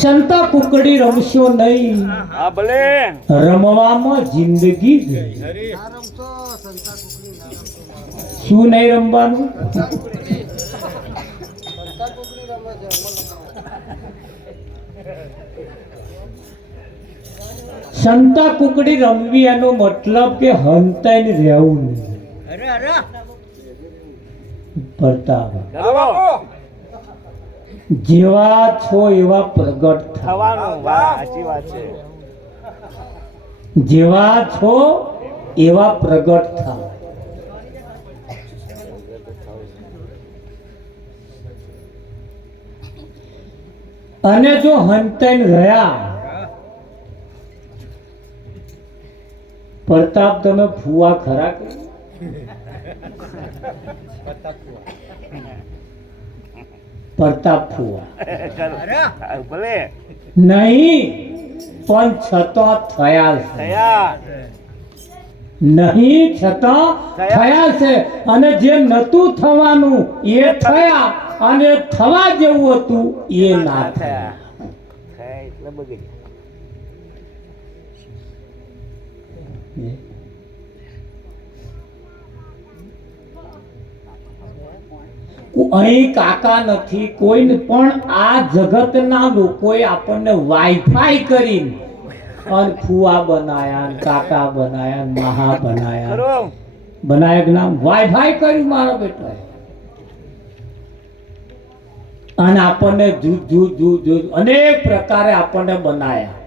સંતા કુકડી રમશો નહીં, હા ભલે રમવામાં જિંદગી ગઈ. શું નહીં રમવાનું? સંતા કુકડી રમવી એનો મતલબ કે હંતાઈને રહેવું નહીં. પ્રતાપ જેવા છો એવા પ્રગટ થવાનું વાહ સાચી વાત છે. જેવા છો એવા પ્રગટ થાવ. અને જો હંતાઈને રહ્યા પ્રતાપ તમે ફુવા ખરા કે? પ્રતાપ ફુવા ભલે નહીં, પણ છતાં થયા છે. થયા નહીં છતાં થયા છે. અને જે નતું થવાનું એ થયા, અને થવા જેવું હતું એ ના થયા. થયા એટલે બગડી. અહીં કાકા નથી કોઈને, પણ આ જગતના લોકોએ આપણને વાઈફાઈ કરીને અને ફુવા બનાયા, કાકા બનાયા, મહા બનાયા, ખરું બનાયા નામ વાઈફાઈ કર્યું મારા બેટા. અને આપણને જુદ અનેક પ્રકારે આપણને બનાયા.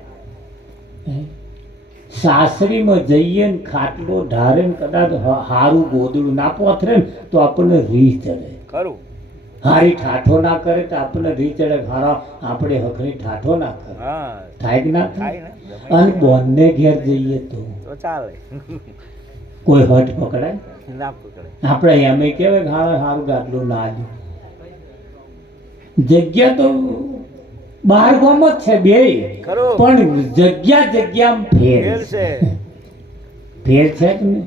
સાસરીમાં જઈએ ને ખાટલો ઢારે ને કદાચ હારું ગોદડું ના પોથરે ને તો આપણને રીહ ચડે. ખરું હારી ઠાઠો ના કરે તો આપણને રીહ ચડે. હારા આપણે હકની ઠાઠો ના કરે, હા થાય કે ના થાય થાય? ને અને બોનને ઘેર જઈએ તો તો ચાલે કોઈ હટ પકડાય? ના પકડે. આપણે એમ કહેવાય કે હા હારું ગાદલું ના આલ્યું. જગ્યા તો બાર ગામ જ છે બે, ખરું પણ જગ્યા ફેર ફેર છે. ફેર છે કે નહીં?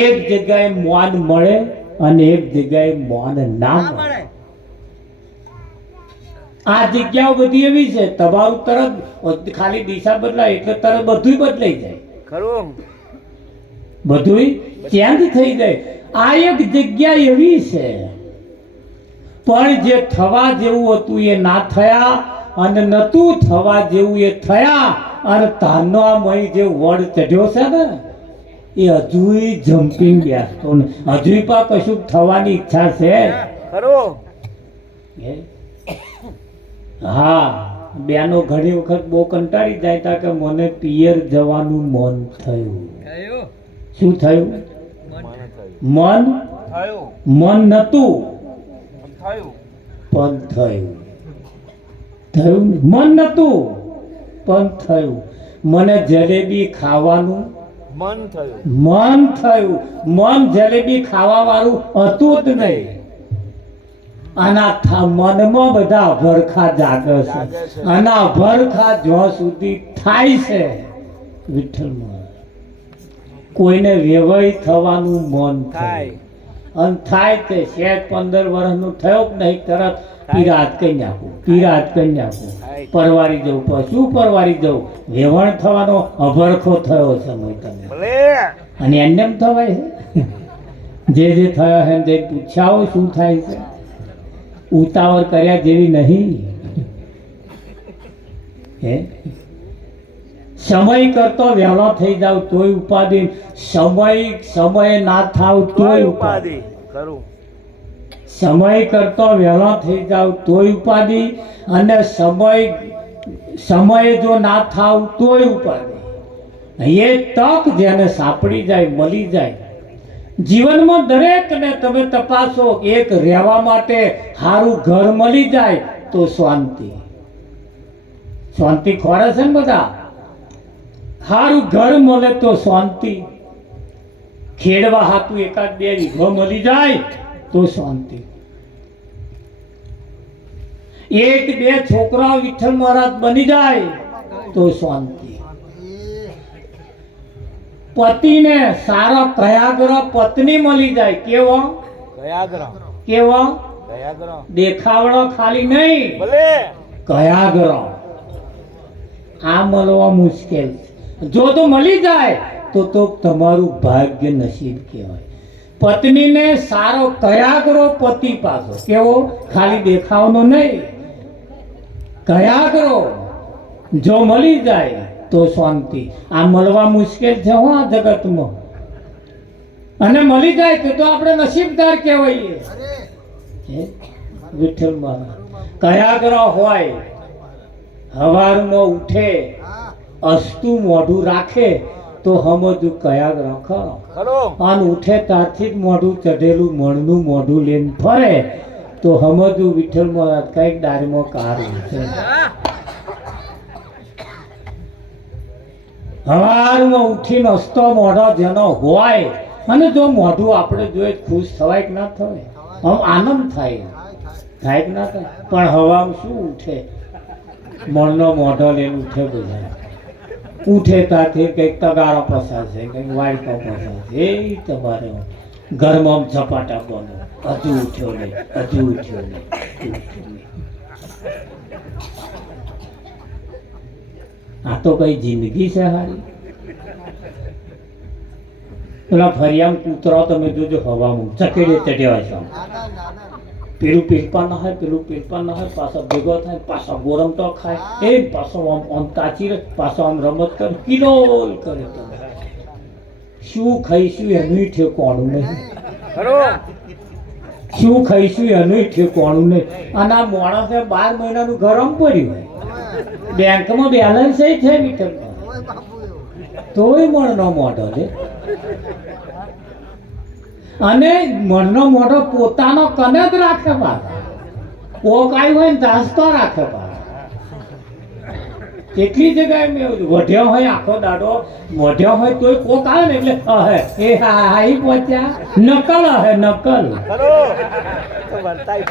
એક જગ્યાએ મોન મળે અને એક જગ્યાએ મોન ના મળે. આ જગ્યાઓ બધી એવી છે, તમારું તરત ખાલી દિશા બદલાય એટલે તરત બધું બદલાઈ જાય, ખરું બધું ચેન્જ થઈ જાય. આ એક જગ્યા એવી છે, પણ જે થવા જેવું હતું એ ના થયા, અને નતું થવા જેવું એ થયા. અને તાનો આ મય જે વડ ચઢ્યો છે ને એ હજુય જમ્પિંગ બેસતો ને હજુય પા કશું થવાની ઈચ્છા છે. ખરું હા, બેનો ઘણી વખત બહુ કંટાળી જાય તા કે મને પિયર જવાનું મન થયું. શું થયું? મન થયું મન નતું થયું પણ થયું. થયું ને? મન નતું પણ થયું. મને જલેબી ખાવાનું મન થયું મન થયું. મન જલેબી ખાવા વાળું હતું જ નહીં. આના મનમાં બધા ભરખા જાગે છે. આના ભરખા જ્યાં સુધી થાય છે વિઠ્ઠલમાં, કોઈને વેવાઈ થવાનું મન થાય. અને થાય તે શેઠ 15 વર્ષનું થયો કે નહીં તરત પીરાત કરી નાખું, પીરાત કરી નાખું, પરવારી જવું. શું પરવારી જવું? વેવણ થવાનો અભરખો થયો છે તમે. ભલે અને એમને એમ થવાય છે? જે થયો છે તે પૂછ્યા શું થાય છે? ઉતાવળ કર્યા જેવી નહીં. હે, સમય કરતો વહેલો થઈ જાવ તોય ઉપાધિ, સમય ના થાવ તોય ઉપાધિ, ખરું સમય કરતો વહેલો થઈ જાવ તોય ઉપાધિ, અને સમય જો ના થાવ તોય ઉપાધિ. એ તક જેને સાંપડી જાય, મળી જાય. જીવનમાં દરેકને તમે તપાસો, એક રહેવા માટે સારું ઘર મળી જાય તો શાંતિ. શાંતિ ખોરે છે ને બધા? સારું ઘર મળે તો શાંતિ. ખેડવા હાથું એકાદ બે વીઘો મળી જાય તો શાંતિ. એક બે છોકરાઓ વિઠ્ઠલ મહારાજ બની જાય તો શાંતિ. પતિને સારા કયાગ્રહ પત્ની મળી જાય. કેવો? કેવો? દેખાવડો ખાલી નહીં, ભલે કયાગ્રહ. આ મળવા મુશ્કેલ છે. જો તો મળી જાય તો તમારું ભાગ્ય નસીબ કહેવાય. પત્નીને સારો કયાગરો પતિ પાછો, કેવો ખાલી દેખાવનો નહીં, કયાગરો જો મળી જાય તો શાંતિ. આ મળવા મુશ્કેલ છે હો આ જગતમાં, અને મળી જાય તો આપણે નસીબદાર કહેવાઈએ. વિઠ્ઠલ મહારાજ કયાગરો હોય, હવારમાં ઉઠે અસ્તુ મોઢું રાખે તો સમજુ કયાગરો ખરો. ખરો. અને ઉઠે ત્યારથી જ મોઢું ચઢેલું મણનું મોઢું લઈને ફરે તો સમજુ વિઠ્ઠલ મહારાજ કઈક દારીમાં કારું છે. હવારમાં ઉઠીને હસતો મોઢો જેનો હોય, અને જો મોઢું આપણે જોઈએ ખુશ થવાય કે ના થવાય, આમ આનંદ થાય થાય કે ના થાય. પણ હવામાં શું ઉઠે, મણનો મોઢો લઈને ઉઠે બધા. ઉઠે ત્યાંથી કંઈક તગારો પસારશે, કંઈક વાડકો પસારશે, એ તમારે ઘરમાં ઝપાટા બોલો, હજુ ઉઠ્યો નહીં, હજુ ઉઠ્યો નહીં, હજુ ઉઠ્યો નહીં. આ તો કઈ જિંદગી છે હારી? પેલા ફરિયામ કૂતરો તમે જોજો હવામાં ચકેડે ચડ્યા છો, પેલું પીલપા ના હોય, પેલું પીલપા ના હોય, પાછો ભેગો થાય, પાછો ગોરમ તો ખાય, એ પાછો આમ કાચી રહે, પાછો આમ રમત કરે, કિલોલ કરે. તમે શું ખાઈશું એનું ઠેકોણું નહીં, ખરો. શું ખાઈશું એનું ઠેકોણું નહીં. અને આ માણસે 12 મહિનાનું ગરમ પડ્યું હોય, બેંકમાં બેલેન્સ છે વિઠ્ઠલમાં, તોય મણનો મોઢો છે. અને મણનો મોઢો પોતાનો કને જ રાખે, પાછા કોક આવ્યું હોય ને દાસતો રાખે. પાછા કેટલી જગ્યાએ મેં વઢ્યો હોય, આખો દાડો વઢ્યો હોય તોય કોક આવે ને એટલે અહે એ હાઈ પહોંચ્યા, નકલ હે નકલ. ખરો. તો વર્તાય.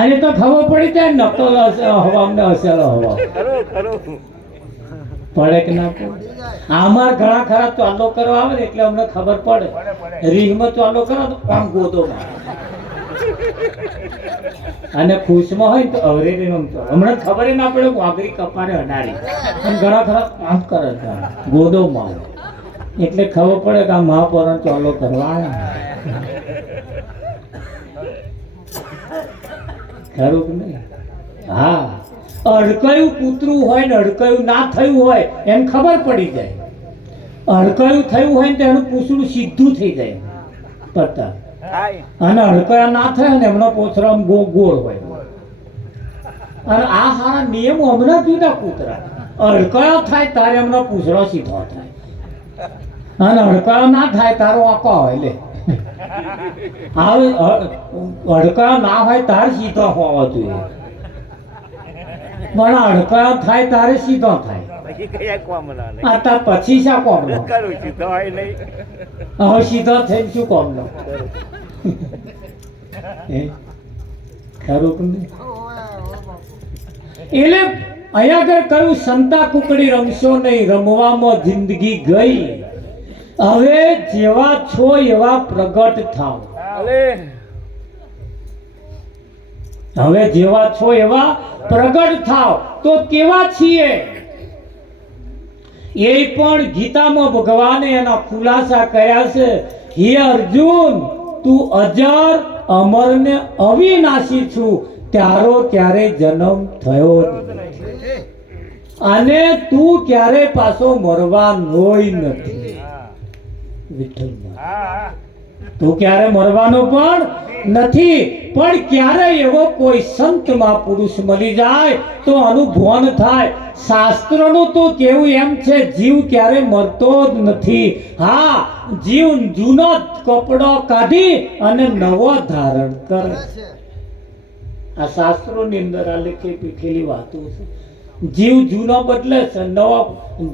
અને તો ખબર પડી જાય નકલ હવા અમને અસર હવા ખરો. ખરો. પડે કે ના પડે? અમાર ઘણા ખરા ચાલો કરવા આવે ને એટલે અમને ખબર પડે. રીંગમાં ચાલો કરો તો આમ ગોદો મારે, અને ખુશમાં હોય તો અવરેરી રમતો, હમણાં ખબર ના પડે વાઘરી કપારે અડાડી, અને ઘણા ખરા આમ કરે ગોદો મારે, એટલે ખબર પડે કે આ મહાપરણ ચાલો કરવા ખરું કે નહીં? હા, અડકયું કૂતરું હોય ને અડકયું ના થયું હોય એમ ખબર પડી જાય. અડકયું થયું હોય ને તો એનું પૂછડું સીધું થઈ જાય પત્તા, થાય. અને અડકયા ના થાય ને એમનો પોછડો આમ ગોળ હોય. અને આ સારા નિયમો હમણાં જુદા કૂતરા, અડકયો થાય તારે એમનો પૂછડો સીધો થાય, અને અડકયો ના થાય તારો આકો હોય. લે અડકયો ના હોય તારે સીધો હોવો જોઈએ, પણ અડકયો થાય તારે સીધો થાય. પછી કયા કોમ ના નહીં. આ તાર પછી શા કોમ નો? કરું છું તો હોય નહીં. હવે સીધો થઈને શું કોમ નો? ખરું કે નહીં? એટલે અહીંયા આગળ કહ્યું સંતા કુકડી રમશો નહીં, રમવામાં જિંદગી ગઈ. હવે જેવા છો એવા પ્રગટ થાવ. અલે. હવે જેવા છો એવા પ્રગટ થાવ. તો કેવા છીએ એ પણ ગીતામાં ભગવાને એના ખુલાસા કર્યા છે. હે અર્જુન, તું અજર અમર ને અવિનાશી છું, તારો ક્યારે જન્મ થયો નથી, અને તું ક્યારે પાછો મરવાનોય નથી. વિઠ્ઠલ, હા. તું ક્યારે મરવાનો પણ નથી. પણ ક્યારે એવો કોઈ સંત મહાપુરુષ મળી જાય તો અનુભવ થાય. શાસ્ત્રોનું તો કેવું એમ છે, જીવ ક્યારે મરતો જ નથી. હા, જીવ જૂનો કપડો કાઢી અને નવો ધારણ કરે. આ શાસ્ત્રોની અંદર આ લખેલી વાતો છે. જીવ જૂનો બદલે છે, નવો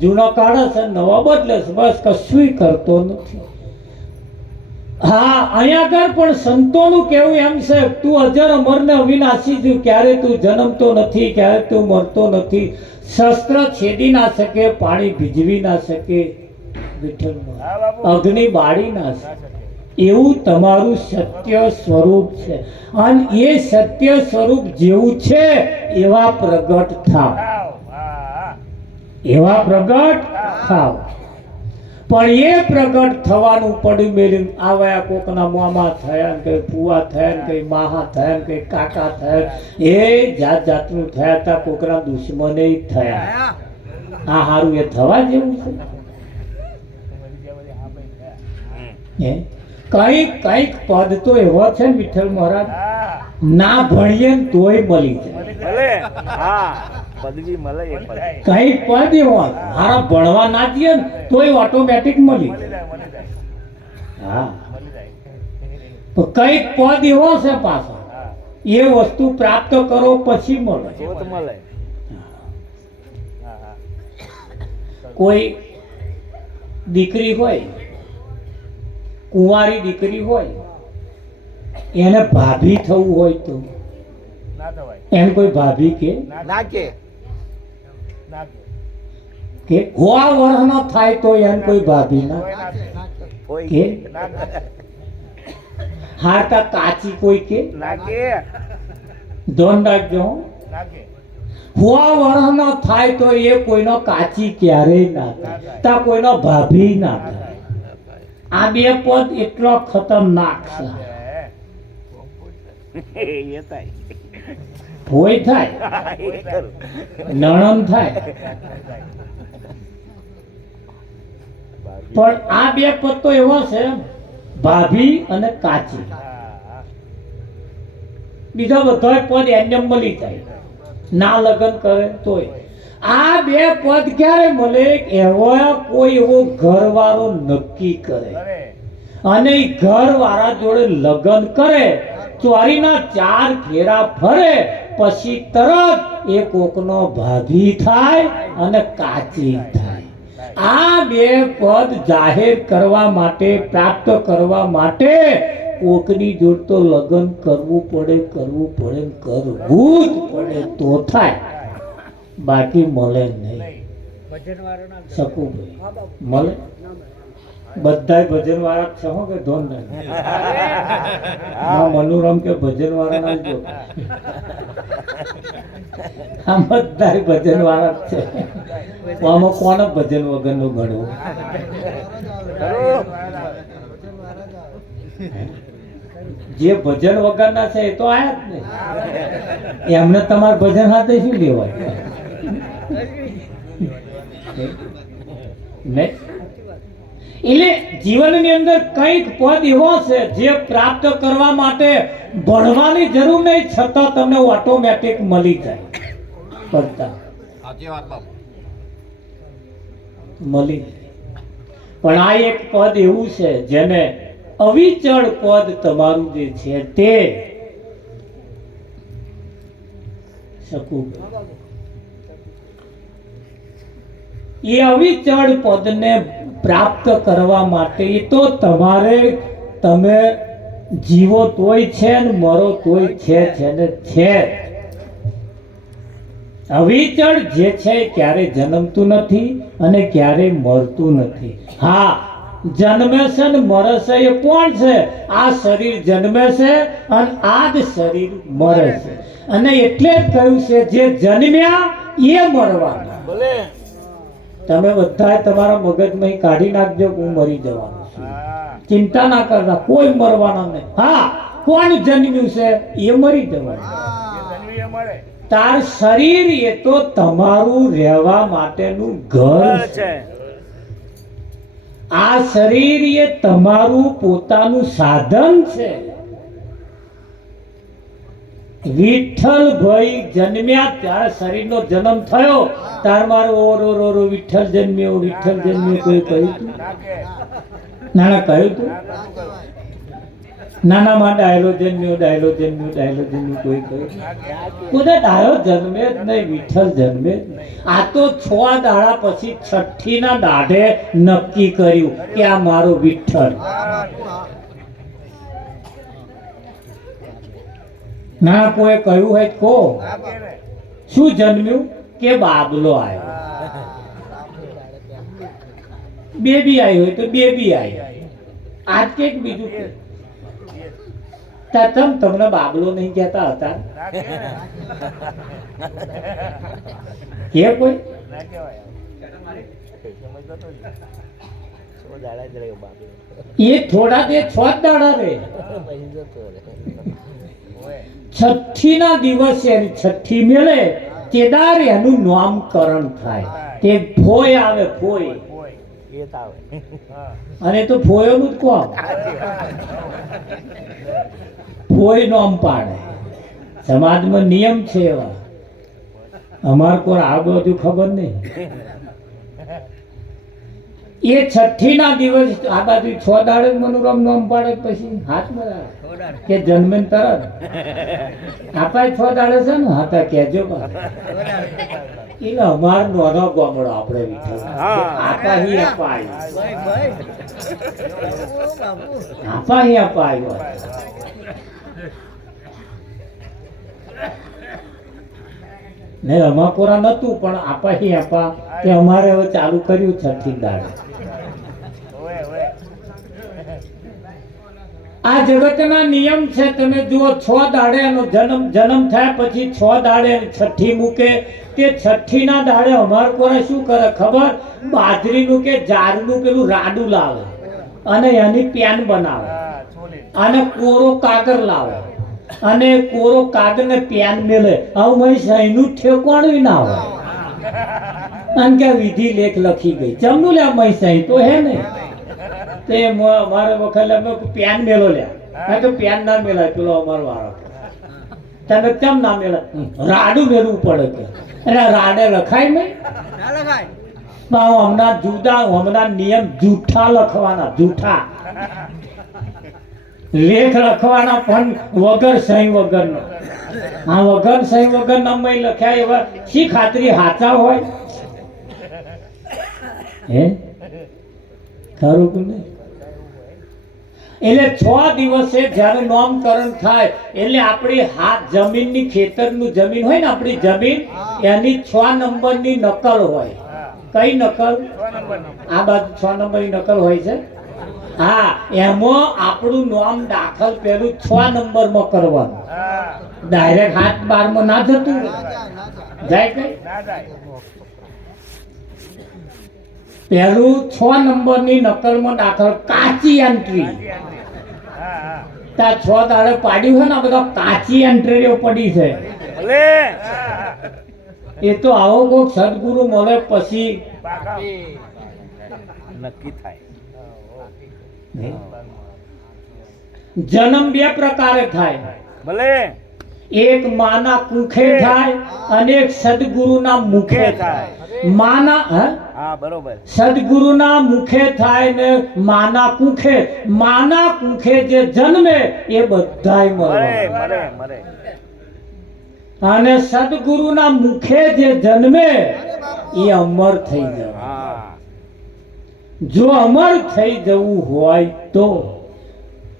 જૂનો કાઢે છે, નવો બદલે છે, બસ કશું કરતો નથી. હા, અહીંયા આગળ પણ સંતોનું કેવું એમ છે, તું અજર અમર ને અવિનાશી છું, ક્યારે તું જન્મતો નથી, ક્યારે તું મરતો નથી. શસ્ત્ર છેદી ના શકે, પાણી ભીજવી ના શકે, અગ્નિ બાળી ના શકે, એવું તમારું સત્ય સ્વરૂપ છે. અને એ સત્ય સ્વરૂપ જેવું છે એવા પ્રગટ થાવ. એવા પ્રગટ થાવ. પણ એ પ્રગટ થવાનું પડી મેળ્યું આવ્યા કોકના મામા થયા ને કઈ ફુવા થયા ને કઈ માહા થયા ને કઈ કાકા થયા, એ જાત જાતનું થયા હતા, કોકના દુશ્મને થયા. આ હારું એ થવા જેવું છે? કઈક કઈક પદ તો એવો છે ને વિઠ્ઠલ મહારાજ, ના ભણીએ ને તોય મળી જાય. ભલે હા પદવી મળે એ પદ કઈક પદ એવો હારા ભણવા ના જઈએ ને તોય ઓટોમેટિક મળી જાય. હા, તો કઈક પદ એવો છે પાછો, એ વસ્તુ પ્રાપ્ત કરો પછી મળે. તો મળે. કોઈ દીકરી હોય, કુંવારી દીકરી હોય, એને ભાભી થવું હોય તો ના થવાય. એને કોઈ ભાભી કે ના કે કે હોવા વર્ષનો થાય તો એને કોઈ ભાભી ના કોઈ કે ના હારતા કાચી કોઈ કે ના કે ધોન રાખજો હો. ના કે હોવા વર્ષનો થાય તો એ કોઈનો કાચી ક્યારેય ના થાય, તા કોઈનો ભાભી ના થાય. આ બે પદ એટલો ખતરનાક છે. એ થાય હોય થાય, એ ખરું. નણંદ થાય, પણ આ બે પદ તો એવો છે, ભાભી અને કાચી. બીજા બધા પદ એમને મળી જાય, ના લગ્ન કરે તોય. આ બે પદ ક્યારે મળે? એવો કોઈ એવો ઘરવાળો નક્કી કરે અને એ ઘરવાળા જોડે લગ્ન કરે, ચોરીના 4 ફેરા ફરે, પછી તરત એ કોકનો ભાભી થાય અને કાચી થાય. આ બે પદ જાહેર કરવા માટે, પ્રાપ્ત કરવા માટે કોકની જોડ તો લગ્ન કરવું પડે, કરવું પડે, કરવું જ પડે તો થાય, બાકી મળે નહીં. શકું મળે? બધાય ભજન વાળા છે હો કે ધોન મનુરામ કે ભજન વાળા ના જો, આ બધાય ભજન વાળા છે. આમાં કોને ભજન વગર નું ગણવું? જે ભજન વગર ના છે એ તો આયા જ નહીં. એમને તમારે ભજન સાથે શું લેવાય? નહીં. એટલે જીવનની અંદર કઈક પદ એવો છે જે પ્રાપ્ત કરવા માટે ભણવાની જરૂર નહીં, છતાં તમને ઓટોમેટિક મળી જાય. પડતા મળી જાય. પણ આ એક પદ એવું છે જેને અવિચળ પદ તમારું જે છે તે શકું. એ અવિચળ પદને પ્રાપ્ત કરવા માટે એ તો તમારે, તમે જીવો તોય છે ને મરો તોય છે ને છે. અવિચળ જે છે ક્યારે જન્મતું નથી અને ક્યારે મરતું નથી. હા, જન્મે છે ને મરે છે એ કોણ છે? આ શરીર જન્મે છે અને આ જ શરીર મરે છે. અને એટલે જ કહ્યું છે જે જન્મ્યા એ મરવાના. ભલે તમે બધા તમારા મગજમાં કાઢી નાખજો કે હું મરી જવાનો છું. ચિંતા ના કરતા, કોઈ મરવાના નહીં. હા, કોણ જન્મ્યું છે એ મરી જવાનું. તાર શરીર એ તો તમારું રહેવા માટેનું ઘર છે. આ શરીર એ તમારું પોતાનું સાધન છે. વિઠ્ઠલભાઈ જન્મ્યા ત્યારે શરીરનો જન્મ થયો, તાર મારો ઓરો વિઠ્ઠલ જન્મ્યો, વિઠ્ઠલ જન્મ્યો કોઈ કહ્યું હતું? નાના કહ્યું હતું? નાનામાં ડાયલો જન્મ્યો, ડાયલો જન્મ્યો, ડાયલો જન્મ્યો કોઈ કહ્યું? ખુદા ડાયો જન્મે જ નહીં, વિઠ્ઠલ જન્મે જ નહીં. આ તો 6 દાડા પછી 6ઠી ના દાઢે નક્કી કર્યું કે આ મારો વિઠ્ઠલ. ના કોઈ કહ્યું હોય કો શું જન્મ્યું? કે બાબલો આવ્યો. બેબી આવી હોય તો બેબી આવી. આજ કે બીજું કે તમને બાબલો નહીં કહેતા હતા કે કોઈ? સો દાડા જ રહ્યો બાપ એ થોડા તે 6 દાડા રે. પછી જતો રહે. છઠ્ઠી ના દિવસે એની છઠ્ઠી મેળે તેદાર એનું નામકરણ થાય. તે ફોય આવે ફોય, એ તો આવે. અને તો ફોયોનું જ કોમ ફોય નામ પાડે. સમાજમાં નિયમ છે એવા. અમાર કોઈ આ બધું ખબર નહીં. એ છઠ્ઠી ના દિવસ આ બાજુ 6 દાડે જ મનુરામ નામ પાડે. પછી હાથ બધા કે જન્મે ને તરત આપા 6 દાડે છે ને હતા કેજો એટલે અમાર નોનો ગામડો આપણે વિઠ્ઠલ આપા હી આપા આવ્યો. ને અમાકોરા નતું પણ આપા હી આપા કે અમારે હવે ચાલુ કર્યું છઠ્ઠી દાડે. આ જગતના નિયમ છે. તમે જુઓ 6 દાડે એનો જન્મ થાય પછી 6 દાડે છઠ્ઠી મૂકે. તે છઠ્ઠી ના દાડે અમાર કોરા શું કરે ખબર? બાજરીનું કે જારનું પેલું રાડું લાવે અને એની પેન બનાવે અને કોરો કાગળ લાવે અને કોરો કાગળ ને પેન મેલે. આવું મય સહીનું ઠેકોણું ના હોય. અને કે વિધિ લેખ લખી ગઈ ચમનું લે મય સહી તો હે ને. તે મારે વખત અમે પેન મેલો લ્યા કે પેન ના મેલાય પેલો અમારો વાળો. તમે કેમ ના મેલાય? રાડું મેળવું પડે કે. અરે રાડે લખાય નહીં. હમણાં જુદા હમણાં નિયમ જૂઠા લખવાના. જૂઠા લેખ લખવાના પણ વગર સહી વગરનો. હા વગર સહી વગર નામ લખ્યા એવા શી ખાતરી હાચા હોય? હે ખરું કે નહીં? એટલે 6 દિવસે જ્યારે નામકરણ થાય એટલે આપણી હાથ જમીનની ખેતરનું જમીન હોય ને આપણી જમીન એની 6 નંબરની નકલ હોય. કઈ નકલ? આ બાજુ 6 નંબરની નકલ હોય છે. હા એમાં આપણું નામ દાખલ પેલું 6 નંબરમાં કરવાનું. ડાયરેક્ટ હાથ 12માં ના જતું જાય કઈ. પેલું 6 નંબરની નકલમાં દાખલ કાચી એન્ટ્રી. ત્યાં 6 દાડે પાડ્યું છે ને બધા કાચી એન્ટ્રીઓ પડી છે. એ તો આવો કોઈક સદગુરુ મળે પછી નક્કી થાય. જન્મ 2 પ્રકારે થાય. ભલે એક માના કુખે થાય અને એક સદગુરુના મુખે થાય. માના હા બરોબર. સદગુરુના મુખે થાય ને માના કુખે. માના કુખે જે જન્મે એ બધાય મરે. અને સદગુરુના મુખે જે જન્મે એ અમર થઈ જાય. જો અમર થઈ જવું હોય તો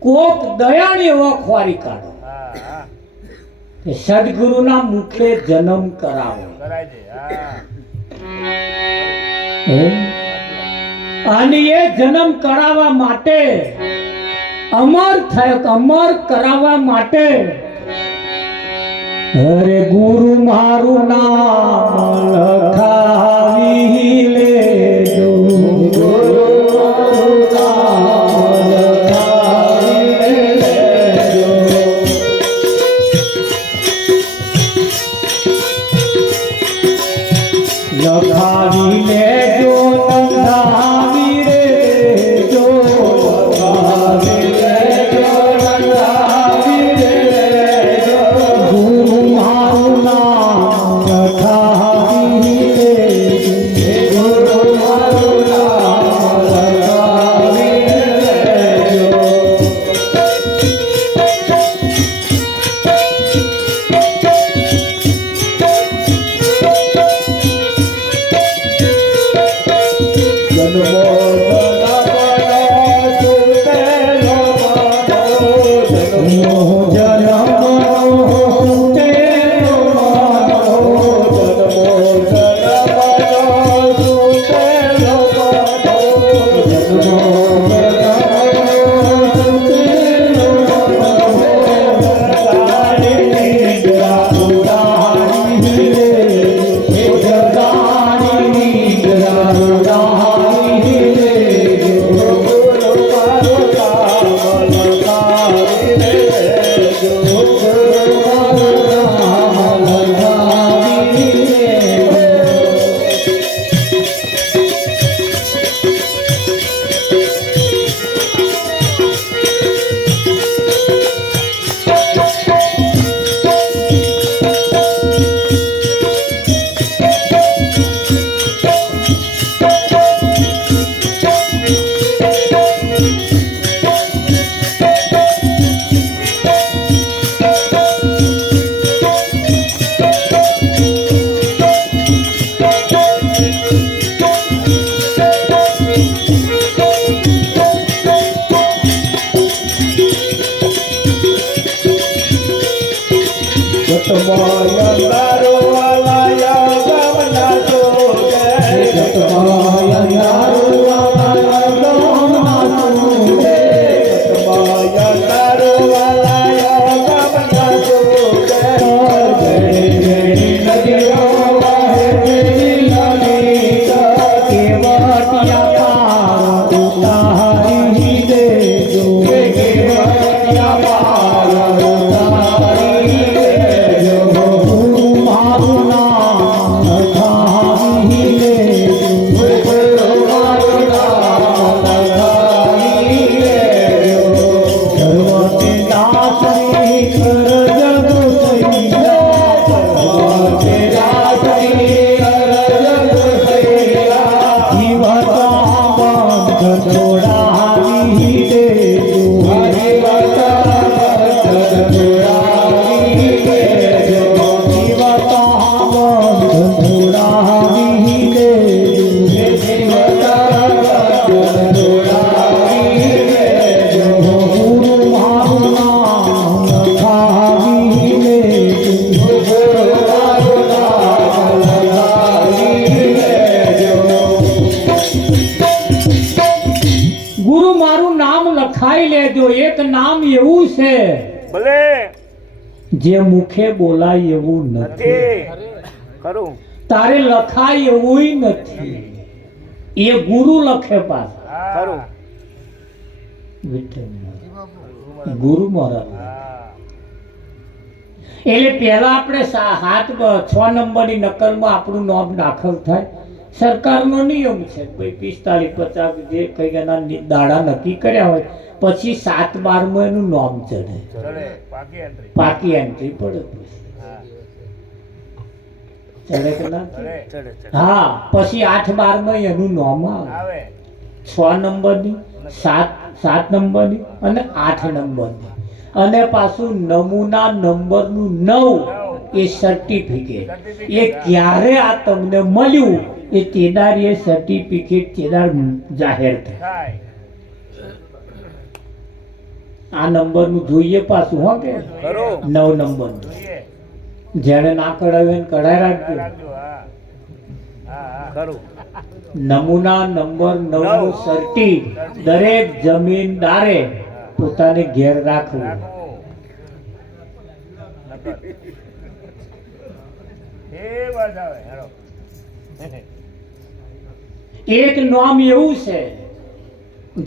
કોક દયાળી એવો ખોરી કાઢો કે સદગુરુના મુખે જન્મ કરાવો. અને એ જન્મ કરાવવા માટે અમર કરાવવા માટે અરે ગુરુ મારું નામ લખાવી લેજો. લખાવી લેજો લખાવી લેજો લખાવી લેજો લખાવી લેજો. ગુરુ મારું નામ લખાવી લેજો. ગુરુ મારું નામ લખાવી લેજો. ગુરુ મારું નામ લખાઈ લેજો. એક નામ એવું છે ભલે જે મુખે બોલાય એવું નથી, નથી ખરું. તારે લખાય એવું નથી. એ ગુરુ લખે પાછા. હા, ખરું. વિઠ્ઠલ ગુરુ મહારાજ. હા, એટલે પહેલા આપણે 6 નંબરની નકલમાં આપણું નામ દાખલ થાય. સરકારનો નિયમ છે ભાઈ 45-50 જે કઈ એના દાડા નક્કી કર્યા હોય પછી 7-12 એનું નામ ચડે, ચડે. પાકી એન્ટ્રી. પાકી એન્ટ્રી પડે પછી. હા, ચડે કે ના ચડે. ચડે? ચડે. હા, પછી 8-12 એનું નામ આવે. આવે. 6 નંબરની, 7 નંબરની અને 8 નંબરની. અને પાછું નમૂના નંબરનું 9 એ સર્ટિફિકેટ. એ ક્યારે આ તમને મળ્યું એ તેદાર એ સર્ટિફિકેટ તેદાર જાહેર થાય. થાય. આ નંબરનું જોઈએ પાછું હો કે ખરું. 9 નંબરનું. જોઈએ. જેને ના કઢાવ્યું એને કઢાઈ રાખજો. રાખજો. હા, હા, હા. ખરું. નમૂના નંબર 9 નું સર્ટી દરેક જમીનદારે પોતાને ઘેર રાખવું. રાખવું. નકર. એ વાત આવે. હેલો. એક નામ એવું છે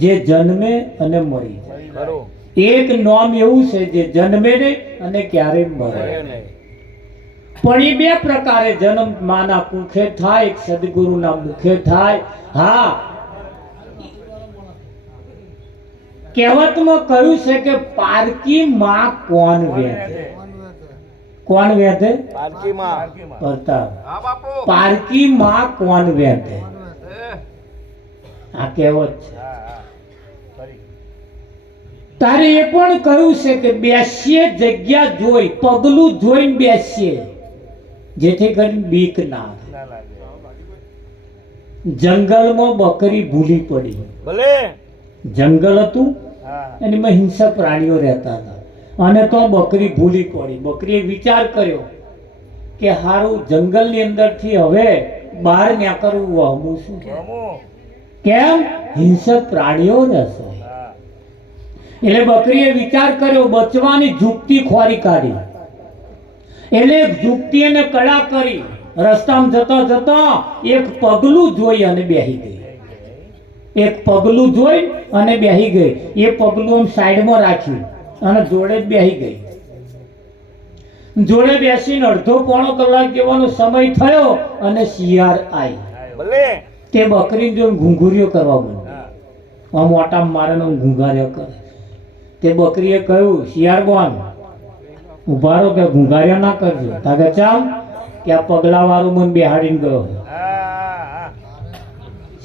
જે જન્મે અને મરી જાય. મરી જાય. ખરું. એક નામ એવું છે જે જન્મે નહીં અને ક્યારેય મરે મરે નહીં. નહીં. પણ એ બે પ્રકારે જન્મ માના કુખે થાય, એક સદગુરુના મુખે થાય. હા, કહેવતમાં કહ્યું છે કે પારકી માં કોણ વેધે? કોણ વેધે? પારકીમાં. પારકીમાં. પ્રતાપ. હા બાપુ. પારકી માં કોણ વેધે? આ કહેવત છે. હા, હા. ફરી. તારે એ પણ કહ્યું છે કે બેસીએ જગ્યા જોઈ, પગલું જોઈને બેસીએ જેથી કરીને બીક ના આવે. ના લાગે. જંગલમાં બકરી ભૂલી પડી. ભલે. જંગલ હતું હા. એનીમાં હિંસક પ્રાણીઓ રહેતા હતા અને તો બકરી ભૂલી પડી. બકરીએ વિચાર કર્યો કે હારું જંગલની અંદરથી હવે બહાર નીકળવું વહમું શું? અમુક. કેમ? હિંસક પ્રાણીઓ રહેશે. હા. એટલે બકરીએ વિચાર કર્યો, બચવાની ઝૂકતી ખોરી કાઢી. એટલે એક ઝૂકતી એને કડા કરી. રસ્તામાં જતા જતા એક પગલું જોઈ અને બેહી ગઈ. એક પગલું જોઈ અને બેહી ગઈ. એ પગલું આમ સાઈડમાં રાખ્યું અને જોડે જ બેહી ગઈ. જોડે બેસીને અડધો પોણો કલાક જેવાનો સમય થયો અને શિયાળ આવી. ભલે. તે બકરી જોઈને ઘૂંઘુરિયો કરવા માંડી. હા. આમ ઓટા મારે ને આમ ઘૂંઘાર્યો કરે. તે બકરીએ કહ્યું, શિયાળ બોન ઉભા રહો, કે ઘૂંઘાર્યા ના કરજો. તાકે ચાલ કે આ પગલા વાળું મને બેહાડીને ગયો. હા, હા.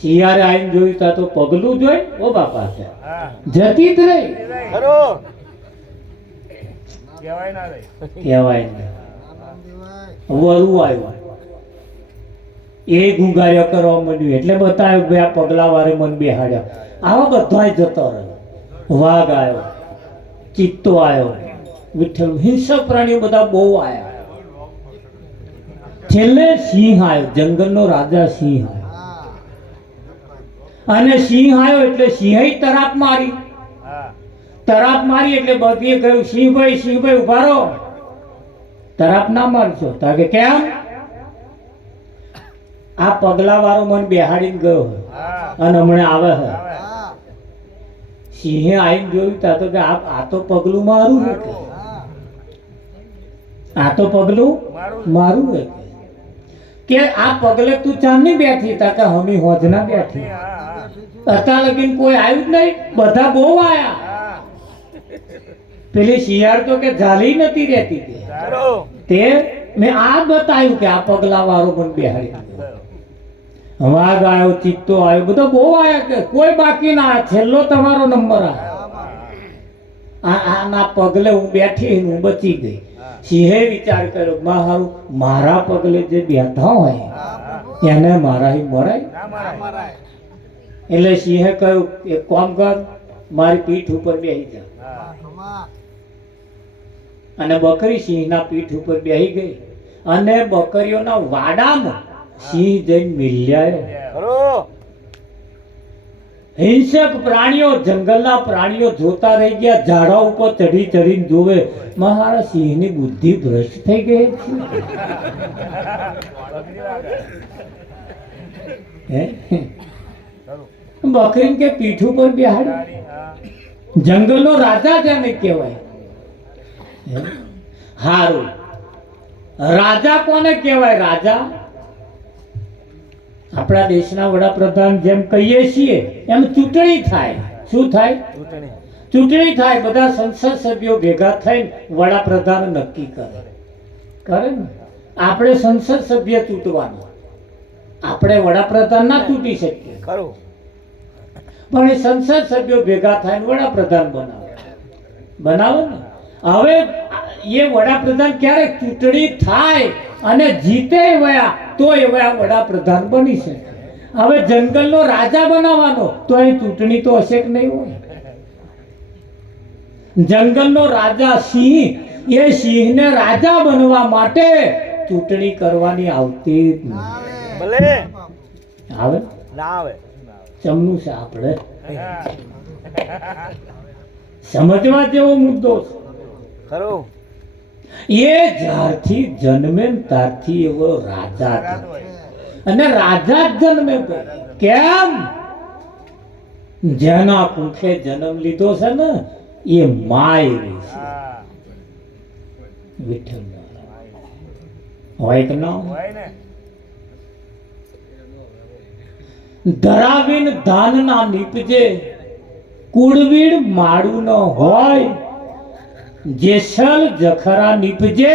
શિયાળે આવીને જોયું તા તો પગલું જોઈ ઓ બાપા છે હા. જતી જ રહી. ખરું. કહેવાય ના રહી. કહેવાય નહીં. વરુ આવ્યો એ ગુંગાર્યો કરવા માંડ્યું એટલે બતાવ્યું કે આ પગલા વાળે મને બેહાડ્યા. આવા બધાય જતો રહ્યો. વાઘ આવ્યો, ચિત્તો આવ્યો, વિઠ્ઠલ હિંસક પ્રાણીઓ બધા બહુ આવ્યા. છેલ્લે સિંહ આવ્યો, જંગલનો રાજા સિંહ આવ્યો. અને સિંહ આવ્યો એટલે સિંહે તરાપ મારી. હા. તરાપ મારી એટલે બધીએ કહ્યું, સિંહભાઈ ઉભા રહો, તરાપ ના મારશો. તાકે કેમ? આ પગલા વાળો મને બેહાડીને ગયો હા અને હમણાં આવે છે. આવે. સિંહે આવીને જોયું તા તો કે આ તો પગલું મારું છે કે. આ તો પગલું મારું છે કે આ પગલે તું ચાંદની બેઠી તા કે હમી હોજના બેઠી. હા હા અત્યાર લગીન કોઈ આવ્યું જ નહીં, બધા બહુ આયા. હા પેલી શિયાળ તો કે ઝાલી નથી રહેતી કે. ખરું. તે મેં આ બતાવ્યું કે આ પગલા વાળો પણ બેહાડી દીધો. વાઘ આવ્યો, ચિત્તો આવ્યો, બધા બહુ આયા કે કોઈ બાકી ના આયા. છેલ્લો તમારો નંબર આ આના પગલે હું બેઠી ને હું બચી ગઈ. સિંહે વિચાર કર્યો મારું મારા પગલે જે બેઠા હોય એને મારાથી મરાય. ના મરાય. એટલે સિંહે કહ્યું એક કામ કર, મારી પીઠ ઉપર બેસી જા. હા અને બકરી સિંહના પીઠ ઉપર બેસી ગઈ અને બકરીઓના વાડામાં સિંહ જઈને મિલ્યા. ખરું. હિંસક પ્રાણીઓ, જંગલના પ્રાણીઓ જોતા રહી ગયા, ઝાડા ઉપર ચડી ચડીને જોવે. મારા સિંહની બુદ્ધિ ભ્રષ્ટ થઈ ગઈ છે. બકરી વાગે. હે? ખરું. બકરીને કે પીઠ ઉપર બેહાડી. હા જંગલનો રાજા જેને કહેવાય. હારું, રાજા કોને કહેવાય? રાજા આપણા દેશના વડાપ્રધાન જેમ કહીએ છીએ એમ ચૂંટણી થાય. શું થાય? ચૂંટણી. ચૂંટણી થાય, બધા સંસદ સભ્યો ભેગા થઈને વડાપ્રધાન નક્કી કરે ને. આપણે સંસદ સભ્ય ચૂંટવાનું, આપણે વડાપ્રધાન ના ચૂંટી શકીએ, ખરું. પણ એ સંસદ સભ્યો ભેગા થઈને વડાપ્રધાન બનાવે ને. હવે એ વડાપ્રધાન ક્યારે ચૂંટણી થાય અને જીતે વયા તો એવા વડાપ્રધાન બની શકે. હવે જંગલનો રાજા બનાવવાનો તો અહીં ચૂંટણી તો હશે કે નહીં હોય. જંગલનો રાજા સિંહ, એ સિંહને રાજા બનવા માટે ચૂંટણી કરવાની આવતી જ નહીં. ભલે આવે ના આવે. ચમનું છે, આપણે હા. સમજવા જેવો મુદ્દો છે. ખરું. એ જ્યારથી જન્મે ને ત્યારથી એવો રાજા રાત છે. હોય. અને રાજા જ જન્મે કેમ? જેના કુખે જન્મ લીધો છે ને એ માય એવી છે. હા વિઠ્ઠલ હોય કે ના હોય? હોય ને. ધરાવીન ધાન ના નીપજે, કુળવીડ માડું ન હોય. જેસલ જખરા નીપજે,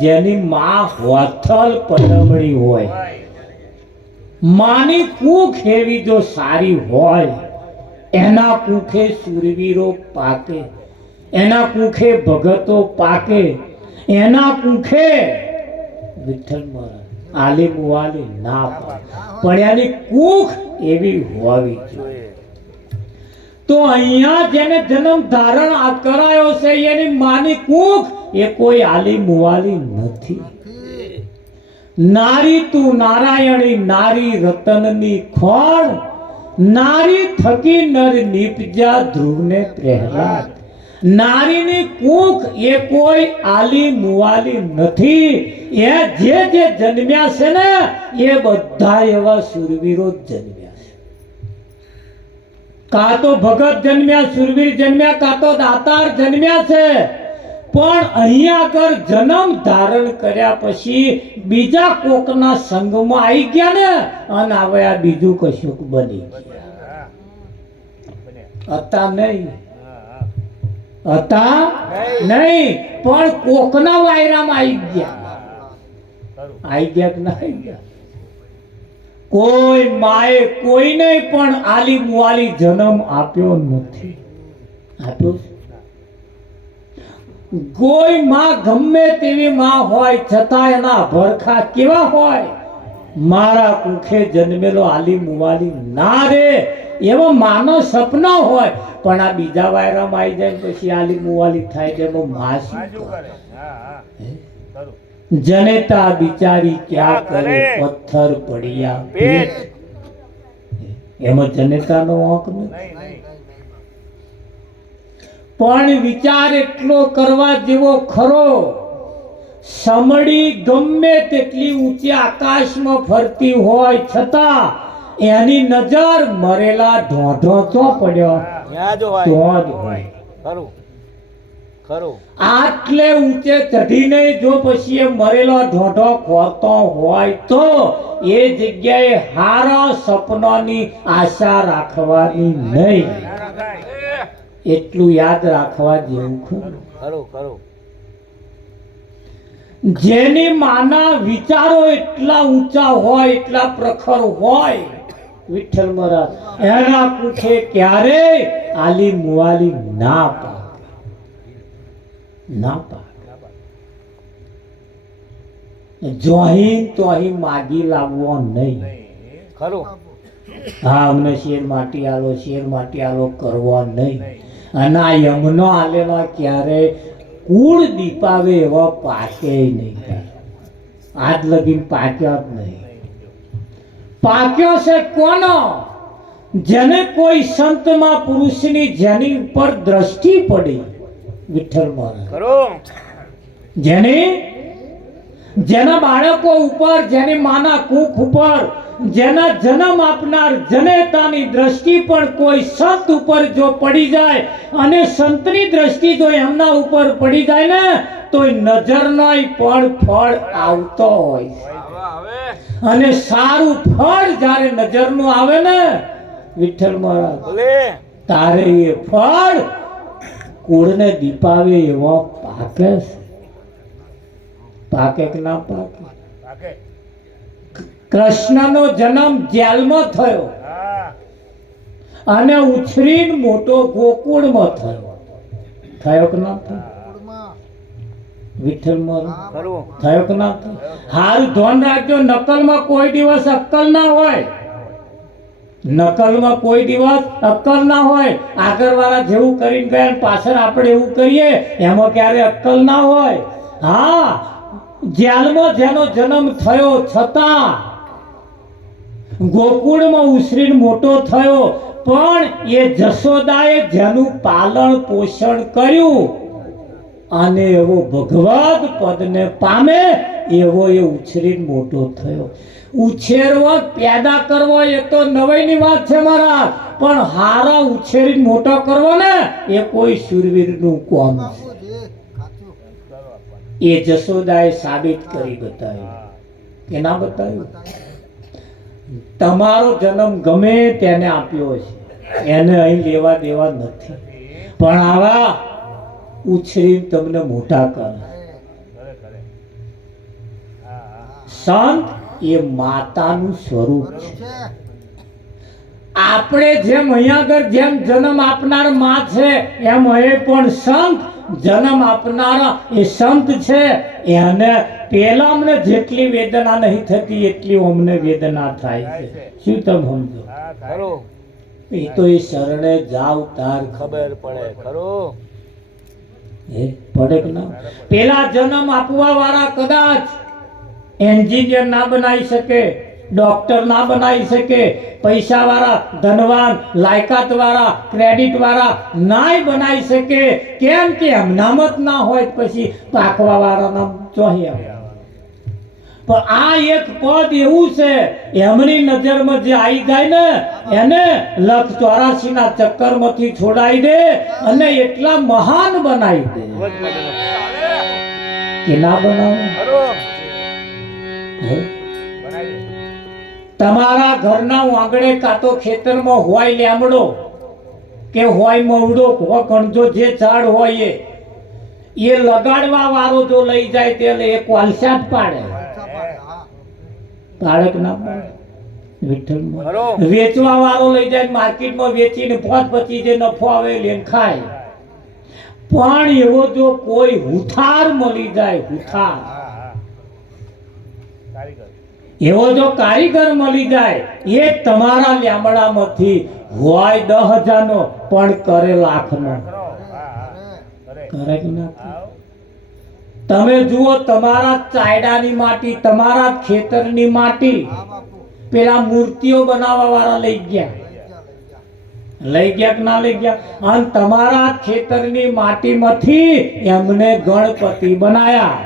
જેની માં હોથલ પલમણી હોય. હોય. માની કુખ એવી જો સારી હોય, એના કુખે સુરવીરો પાકે, એના કુખે ભગતો પાકે, એના કુખે વિઠ્ઠલ મહારાજ આલી મુવાલી ના પાકે. પણ એની કુખ એવી હોવી જોઈએ. તો અહીંયા જેને જન્મ ધારણ કરાયો છે એની માની કુખ એ કોઈ આલી મુવાલી નથી. નારી તું નારાયણી, નારી રતનની ખોણ, નારી થકી નર નીપજા ધ્રુવને પ્રહલાદ. નારીની કુખ એ કોઈ આલી મુવાલી નથી. એ જે જન્મ્યા છે ને એ બધા એવા શૂરવીરો જ જન્મ્યા છે. કાં તો ભગત જન્મ્યા, શૂરવીર જન્મ્યા, કાં તો દાતાર જન્મ્યા છે. પણ અહીંયા આગળ જન્મ ધારણ કર્યા પછી બીજા કોકના સંગમાં આવી ગયા ને અને હવે આ બીજું કશુંક બની ગયા. હા બને. હતા નહીં, હા હતા નહીં, પણ કોકના વાયરામાં આવી ગયા. ખરું. આવી ગયા કે ના આવી ગયા? કોઈ માએ કોઈને પણ આલી મુવાલી જન્મ આપ્યો નથી. આપ્યો છે? કોઈ માં ગમે તેવી માં હોય છતાં એના ભરખા કેવા હોય? મારા કુખે જન્મેલો આલી મુવાલી ના રે એવો માનો સપનો હોય. પણ આ બીજા વાયરામાં આવી જાય ને પછી આલી મુવાલી થાય તો એમાં માં શું બાજુ કરે? કરે. હા હા ખરું. જનેતા બિચારી ક્યાં ક્યાં કરે, કરે? પથ્થર પડ્યા પેટ. એમાં જનેતાનો વાંક નથી. નહીં નહીં. પણ વિચાર એટલો કરવા જેવો ખરો. સમડી ગમે તેટલી ઊંચી આકાશમાં ફરતી હોય છતાં એની નજર મરેલા ઢોઢો તો પડ્યો ત્યાં જ હોય. તો જ હોય. ખરું ખરું. આટલે ઊંચે ચઢીને જો પછી એ મરેલો ઢોઢો ખોરતો હોય તો એ જગ્યાએ હારા સપનાની આશા રાખવાની નહીં. ના રખાય. એટલું યાદ રાખવા જેવું ખરું. ખરું ખરું. જેની માના વિચારો એટલા ઊંચા હોય એટલા પ્રખર હોય વિઠ્ઠલ મહારાજ એના પૂછે ક્યારે આલી મુવાલી ના પાકે ના પાકે જોહીન તો અહીં માગી લાવવો નહીં. નહીં. ખરું. હા અમને શેર માટી આલો કરવો નહીં. અને આ યમનો આલેલા ક્યારે કુળ દીપાવે એવા પાકે નહીં. આજ લગીન પાક્યા જ નહીં. પાક્યો છે કોનો? જેને કોઈ સંતમાં પુરુષની જેની ઉપર દ્રષ્ટિ પડી વિઠ્ઠલ મહારાજ ખરું. જેના બાળકો ઉપર જેની માના કુખ ઉપર જેના જન્મ આપનાર જનેતાની દ્રષ્ટિ પણ કોઈ સંત ઉપર જો પડી જાય અને સંતની દ્રષ્ટિ જો એમના ઉપર પડી જાય ને તો નજરનો પણ ફળ આવતો હોય. અને સારું ફળ જ્યારે નજરનું આવે ને વિઠ્ઠલ મહારાજ ભલે. તારે એ ફળ કુળને દીપાવે એવો પાકે છે. પાકે કે ના પાકે? પાકે. કૃષ્ણનો જન્મ જેલમાં થયો હા. અને ઉછરીને મોટો ગોકુળમાં થયો કે ના થયો? વિઠ્ઠલ મહારાજ ખરું. થયો કે ના થયો? હારું ધ્યાન રાખજો, નકલમાં કોઈ દિવસ અક્કલ ના હોય. નકલમાં કોઈ દિવસ અક્કલ ના હોય. આગળ વાળા જેવું કરીને ગયા ને પાછળ આપણે એવું કરીએ એમાં ક્યારે અક્કલ ના હોય. હા, જેલમાં જેનો જન્મ થયો છતાં ગોકુળમાં ઉછરીને મોટો થયો પણ એ જશોદાએ જેનું પાલન પોષણ કર્યું અને એવો ભગવદ પદને પામે એવો એ ઉછરીને મોટો થયો. ઉછેરવો પેદા કરવો એ તો નવાઈની વાત છે મારા, પણ હારા ઉછેરીને મોટો કરવો ને એ કોઈ શૂરવીરનું કામ છે. એ જશોદાએ સાબિત કરી બતાવ્યું કે ના બતાવ્યું? તમારો જન્મ ગમે તેને આપ્યો છે, એને અહીં લેવા દેવા નથી, પણ આવા ઉછરીને તમને મોટા કરે. ખરે ખરે. હા હા. સંત એ માતાનું સ્વરૂપ છે. આપણે જેમ અહીંયા આગળ જેમ જન્મ આપનાર માં છે એમ અહીં પણ સંત જન્મ આપનારા એ સંત છે. એને પેલા અમને જેટલી વેદના નહીં થતી એટલી અમને વેદના થાય છે. શું તમે સમજો? હા થાય. ખરું. એ તો એ શરણે જાવ તાર ખબર પડે. ખરું. એ પડે કે ના? પેલા જન્મ આપવા વાળા કદાચ એન્જિનિયર ના બનાવી શકે, ડોક્ટર ના બનાવી શકે, પૈસા વાળા ધનવાન લાયકાત વાળા ક્રેડિટ વાળા નાય બનાવી શકે. કેમ કે અમનામત ના હોય પછી પાકવા વાળા નામ ચોહી આવે. પણ આ એક પદ એવું છે એમની નજરમાં જે આવી જાય ને એને 184 ના ચક્કરમાંથી છોડાવી દે અને એટલા મહાન બનાવી દે કે ના બનાવે? ખરું. હે? બનાવી દે. તમારા ઘરના આંગણે કાં તો ખેતરમાં હોય લેમડો કે હોય મવડો હોય કણજો જે ઝાડ હોય એ લગાડવા વાળો જો લઈ જાય તે એ કોલસા જ પાડે. પાડે કે ના પાડે? વિઠ્ઠલ ખરું. વેચવા વાળો લઈ જાય માર્કેટમાં વેચીને 5-25 જે નફો આવે લઈને ખાય. પણ એવો જો કોઈ હુથાર મળી જાય, હુથાર હા હા. કારીગર. એવો જો કારીગર મળી જાય એ તમારા લીમડામાંથી હોય 10,000 નો પણ કરે લાખનો. ખરો. હા હા. ખરે. કરે કે ના કરે? આવ. તમે જુઓ તમારા ચાયડાની માટી, તમારા ખેતરની માટી પેલા મૂર્તિઓ બનાવવા વાળા લઈ ગયા કે ના લઈ ગયા? અને તમારા ખેતરની માટીમાંથી એમને ગણપતિ બનાયા.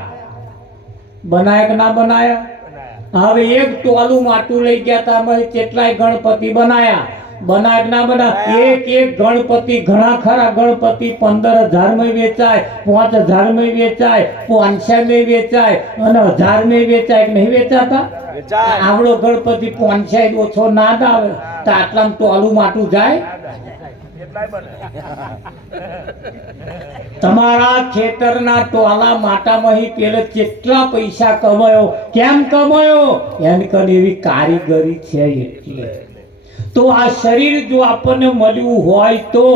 બનાયા કે ના બનાયા? બનાયા. હવે એક ટોલું માટું લઈ ગયા હતા, અમે કેટલાય ગણપતિ બનાયા. બનાયા કે ના બનાયા? એક ગણપતિ, ઘણા ખરા ગણપતિ 15,000 માં વેચાય, 5,000 માં વેચાય, 500 માં વેચાય અને 1000 માં વેચાય કે નહીં વેચાતા? વેચાય. આવડો ગણપતિ 500 ઓછો ના જ આવે તો આટલામાં ટોલું માટું જાય? કેટલાય બને. તમારા ખેતરના ટોલા માટામાં પેલે કેટલા પૈસા કમાયો, કેમ કમાયો? એની કને એવી કારીગરી છે. એટલે તો આ શરીર જો આપણને મળ્યું હોય તો,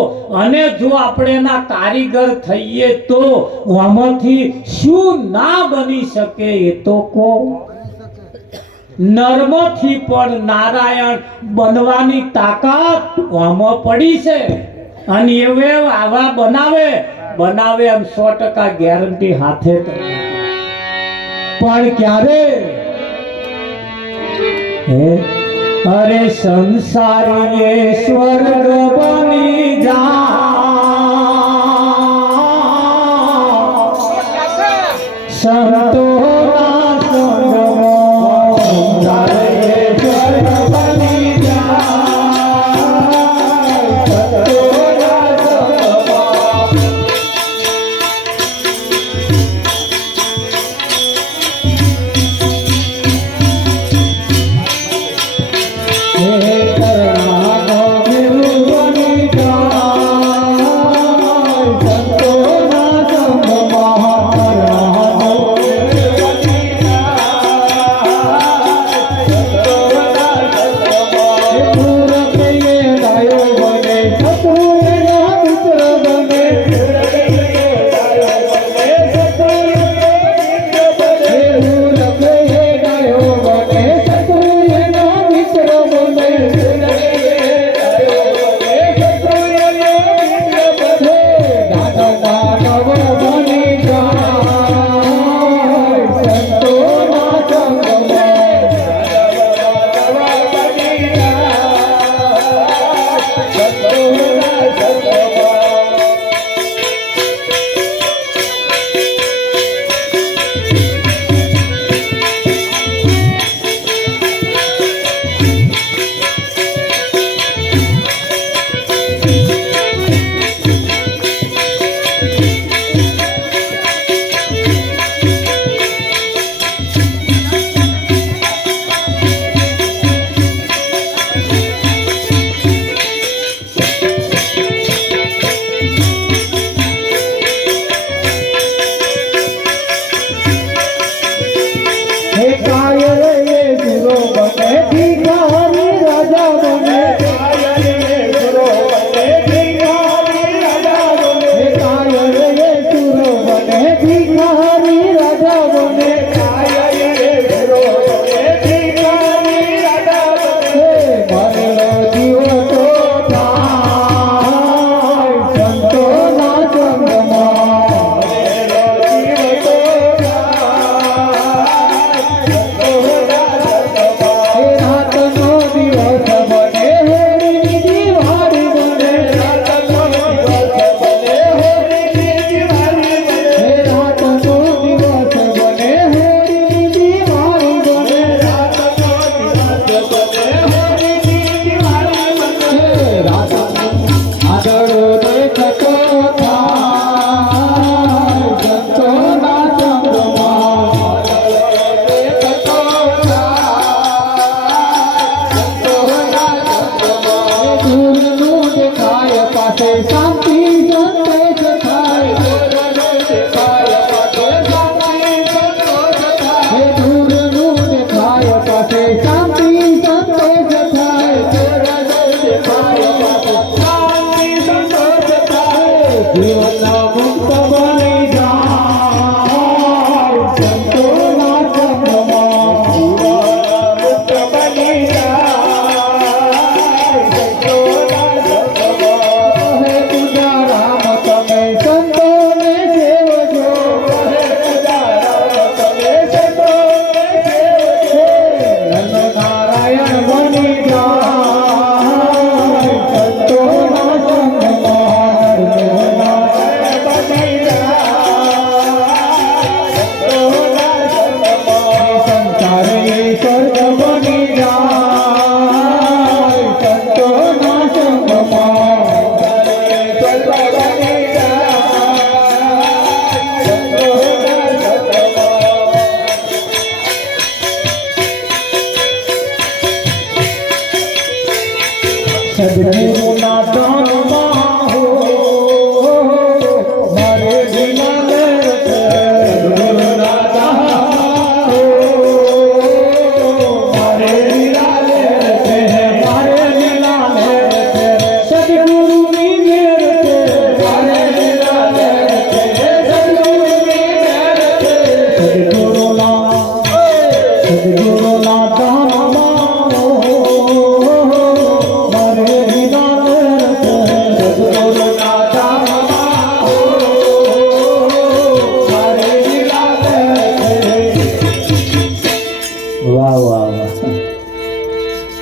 અને જો આપણે એના કારીગર થઈએ તો આમાંથી શું ના બની શકે? એ તો કહો. નર્મથી પણ નારાયણ બનવાની તાકાત આમાં પડી છે. અને એવે આવા બનાવે એમ 100% ગેરંટી હાથે તો. પણ ક્યારે? અરે સંસારી સ્વર્ગ બની જા, સંતોના સંગમાં સંસારી સ્વર્ગ બની જા, સંતોના સંગમાં. સદગુરુના